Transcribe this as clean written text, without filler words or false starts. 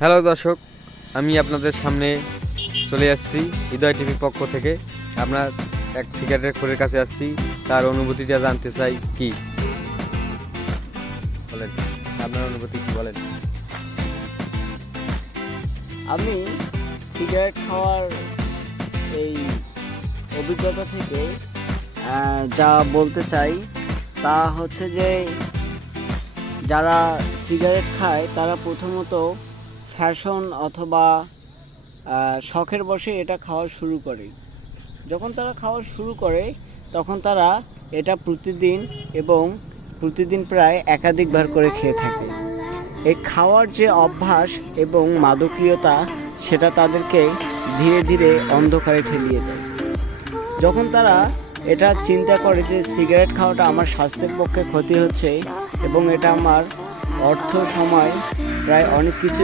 Hello দর্শক, আমি আপনাদের সামনে চলে আসছি হৃদয় টিভির পক্ষ থেকে। আপনার এক সিগারেটের খোরের কাছে আসছি, তার অনুভূতিটা জানতে চাই। কি বলেন, আপনার অনুভূতি কি বলেন? আমি সিগারেট খাওয়ার এই অভিজ্ঞতা থেকে যা বলতে চাই তা হচ্ছে যে যারা সিগারেট খায় তারা প্রথমত ফ্যাশন অথবা শখের বশে এটা খাওয়া শুরু করে। যখন তারা খাওয়া শুরু করে তখন তারা এটা প্রতিদিন প্রায় একাধিকবার করে খেয়ে থাকে। এই খাওয়ার যে অভ্যাস এবং মাদকীয়তা সেটা তাদেরকে ধীরে ধীরে অন্ধকারে ঠেলিয়ে দেয়। যখন তারা এটা চিন্তা করে যে সিগারেট খাওয়াটা আমার স্বাস্থ্যের পক্ষে ক্ষতি হচ্ছে এবং এটা আমার অর্থ সময় প্রায় অনেক কিছু